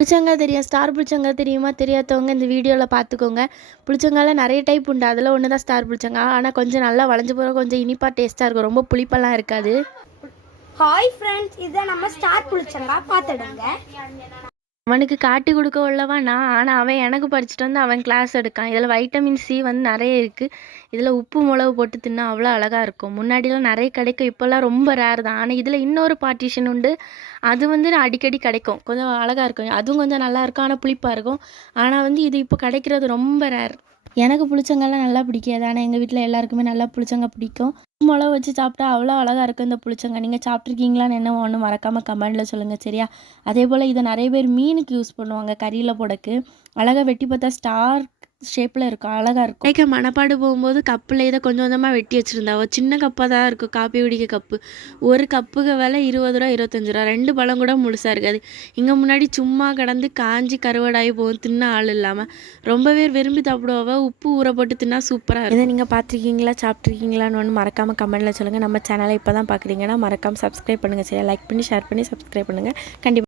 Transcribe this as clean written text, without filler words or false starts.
புளிச்சங்காய் தெரியும், ஸ்டார் புளிச்சங்காய் தெரியுமா? தெரியாதவங்க இந்த வீடியோவில் பார்த்துக்கோங்க. புளிச்சங்காயில் நிறைய டைப் உண்டு, அதில் ஒன்று தான் ஸ்டார் புளிச்சங்காய். ஆனால் கொஞ்சம் நல்லா வளைஞ்சு போகிற கொஞ்சம் இனிப்பாக டேஸ்ட்டாக இருக்கும், ரொம்ப புளிப்பெல்லாம் இருக்காது. ஹாய் ஃப்ரெண்ட்ஸ், இதுதான் நம்ம ஸ்டார் புளிச்சங்காய், பார்த்துடுங்க. அவனுக்கு காட்டி கொடுக்க உள்ளவா நான், ஆனால் அவன் எனக்கு படிச்சுட்டு வந்து அவன் கிளாஸ் எடுக்கான். இதில் வைட்டமின் சி வந்து நிறைய இருக்குது. இதில் உப்பு மிளகு போட்டு தின்னா அவ்வளோ அழகாக இருக்கும். முன்னாடிலாம் நிறைய கிடைக்கும், இப்போல்லாம் ரொம்ப ரேர் தான். ஆனால் இதில் இன்னொரு பார்ட்டிஷன் உண்டு, அது வந்து அடிக்கடி கிடைக்கும், கொஞ்சம் அழகாக இருக்கும். அதுவும் கொஞ்சம் நல்லா இருக்கும், ஆனால் புளிப்பாக இருக்கும். ஆனால் வந்து இது இப்போ கிடைக்கிறது ரொம்ப ரேர். எனக்கு புளிச்சங்காய்லாம் நல்லா பிடிக்காது, ஆனால் எங்கள் வீட்டில் எல்லாருக்குமே நல்லா புளிச்சங்காய் பிடிக்கும். மிளகு வச்சு சாப்பிட்டா அவ்வளோ அழகாக இருக்கும் இந்த புளிச்சங்காய். நீங்கள் சாப்பிட்ருக்கீங்களான்னு என்ன ஒன்று மறக்காமல் கமெண்டில் சொல்லுங்கள், சரியா? அதே போல் இதை நிறைய பேர் மீனுக்கு யூஸ் பண்ணுவாங்க, கறியில் போடக்கு. அழகாக வெட்டி பார்த்தா ஸ்டார் ஷேப்பில் இருக்கும், அழகாக இருக்கும். கேட்க மணப்பாடு போகும்போது கப்பில் இதை கொஞ்சம் கொஞ்சமாக வெட்டி வச்சுருந்தா. ஒரு சின்ன கப்பாக தான் இருக்கும், காப்பி குடிக்க கப்பு. ஒரு கப்புக்கு விலை 20 ரூபா 25 ரூபா. 2 பழம் கூட முழுசாக இருக்காது. இங்கே முன்னாடி சும்மா கடந்து காஞ்சி கருவடாகி போகும், தின்ன ஆள் இல்லாமல். ரொம்ப பேர் விரும்பி சாப்பிடுவாங்க, உப்பு ஊற போட்டு தின்னா சூப்பராக இருக்கும். இதை நீங்கள் பார்த்துருக்கீங்களா, சாப்பிட்ருக்கீங்களான்னு ஒன்று மறக்காமல் கமெண்ட்டில் சொல்லுங்கள். நம்ம சேனலை இப்போ தான் பார்க்குறீங்கன்னா மறக்காமல் சப்ஸ்கிரைப் பண்ணுங்கள், சரியா? லைக் பண்ணி ஷேர் பண்ணி சப்ஸ்கிரைப் பண்ணுங்கள் கண்டிப்பாக.